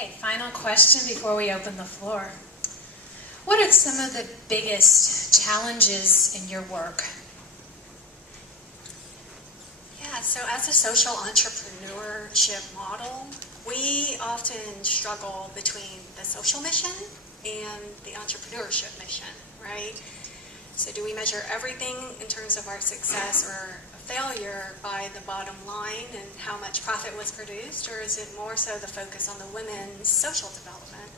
Okay, final question before we open the floor. What are some of the biggest challenges in your work? Yeah, so as a social entrepreneurship model, we often struggle between the social mission and the entrepreneurship mission, right? So do we measure everything in terms of our success or failure by the bottom line and how much profit was produced, or is it more so the focus on the women's social development?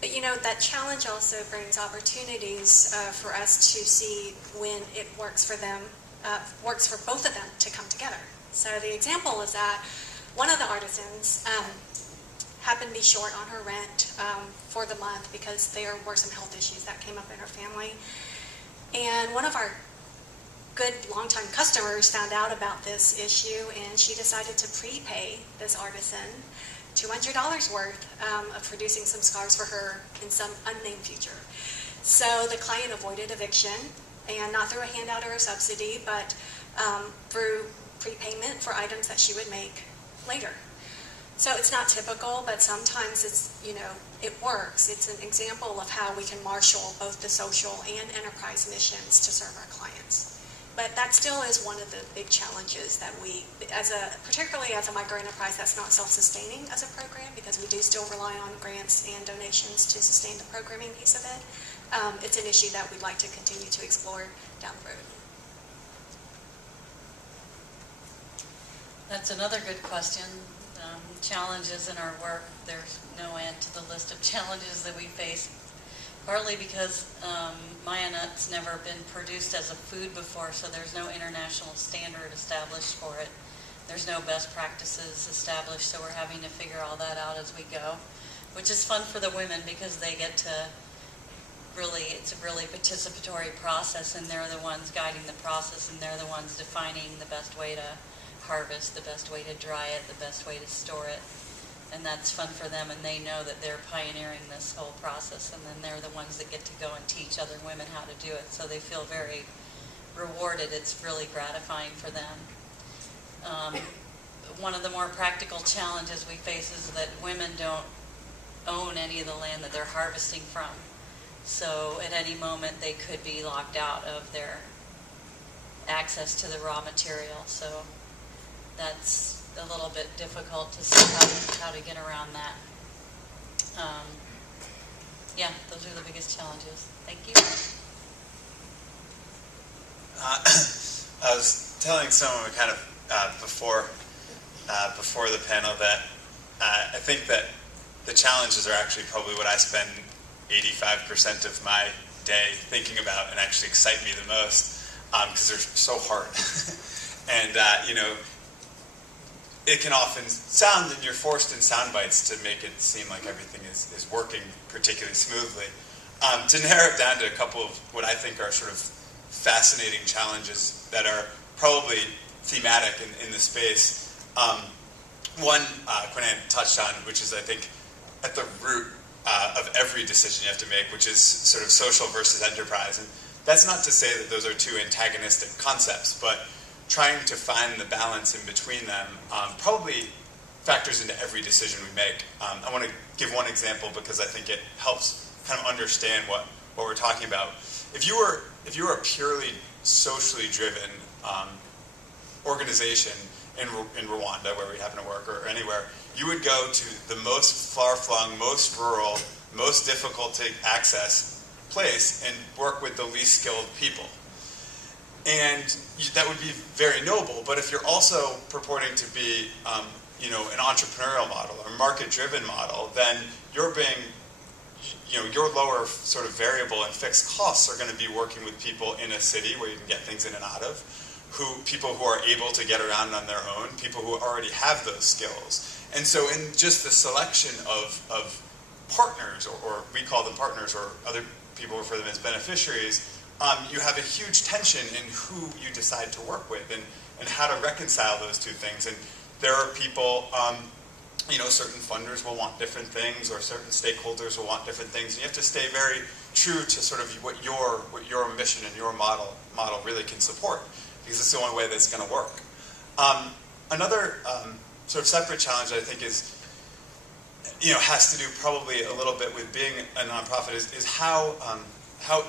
But you know, that challenge also brings opportunities for us to see when it works for them, works for both of them to come together. So the example is that one of the artisans happened to be short on her rent for the month because there were some health issues that came up in her family. And one of our good longtime customers found out about this issue, and she decided to prepay this artisan $200 worth of producing some scarves for her in some unnamed future. So the client avoided eviction, and not through a handout or a subsidy, but through prepayment for items that she would make later. So it's not typical, but sometimes it's, you know, it works. It's an example of how we can marshal both the social and enterprise missions to serve our clients. But that still is one of the big challenges that we, particularly as a micro enterprise that's not self-sustaining as a program, because we do still rely on grants and donations to sustain the programming piece of it. It's an issue that we'd like to continue to explore down the road. That's another good question. Challenges in our work, there's no end to the list of challenges that we face, partly because Maya nut's never been produced as a food before, so there's no international standard established for it. There's no best practices established, so we're having to figure all that out as we go, which is fun for the women because they get to it's a really participatory process, and they're the ones guiding the process, and they're the ones defining the best way to harvest, the best way to dry it, the best way to store it. And that's fun for them, and they know that they're pioneering this whole process, and then they're the ones that get to go and teach other women how to do it, so they feel very rewarded. It's really gratifying for them. One of the more practical challenges we face is that women don't own any of the land that they're harvesting from. So at any moment they could be locked out of their access to the raw material. So that's a little bit difficult to see how to get around that. Yeah, those are the biggest challenges. Thank you. I was telling someone kind of before the panel that I think that the challenges are actually probably what I spend 85% of my day thinking about and actually excite me the most, because they're so hard. And you know, it can often sound, and you're forced in sound bites to make it seem like everything is working particularly smoothly. To narrow it down to a couple of what I think are sort of fascinating challenges that are probably thematic in the space. One, Quinan touched on, which is I think at the root of every decision you have to make, which is sort of social versus enterprise. And that's not to say that those are two antagonistic concepts, but trying to find the balance in between them probably factors into every decision we make. I want to give one example because I think it helps kind of understand what we're talking about. If you were a purely socially driven organization in Rwanda, where we happen to work, or anywhere, you would go to the most far-flung, most rural, most difficult to access place and work with the least skilled people. And that would be very noble, but if you're also purporting to be you know, an entrepreneurial model or market-driven model, then you're being, you know, your lower sort of variable and fixed costs are going to be working with people in a city where you can get things in and out of, people who are able to get around on their own, people who already have those skills. And so in just the selection of partners, or we call them partners, or other people refer to them as beneficiaries, you have a huge tension in who you decide to work with and how to reconcile those two things. And there are people, you know, certain funders will want different things, or certain stakeholders will want different things. And you have to stay very true to sort of what your mission and your model really can support, because it's the only way that's going to work. Another sort of separate challenge, I think, is has to do probably a little bit with being a nonprofit is how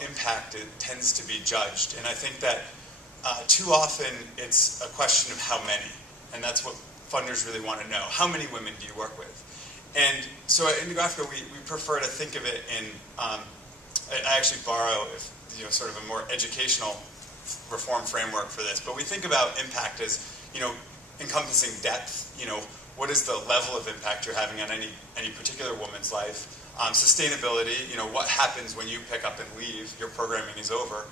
impact tends to be judged. And I think that too often it's a question of how many, and that's what funders really want to know. How many women do you work with? And so at Indographica, we prefer to think of it in, I actually borrow sort of a more educational reform framework for this, but we think about impact as, encompassing depth. What is the level of impact you're having on any particular woman's life? Sustainability, what happens when you pick up and leave, your programming is over.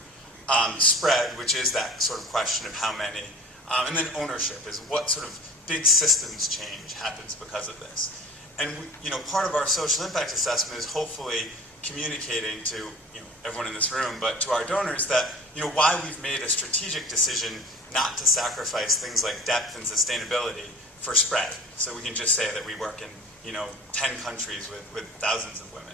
Spread, which is that sort of question of how many. And then ownership is what sort of big systems change happens because of this. And part of our social impact assessment is hopefully communicating to everyone in this room, but to our donors that why we've made a strategic decision not to sacrifice things like depth and sustainability for spread. So we can just say that we work in 10 countries with thousands of women.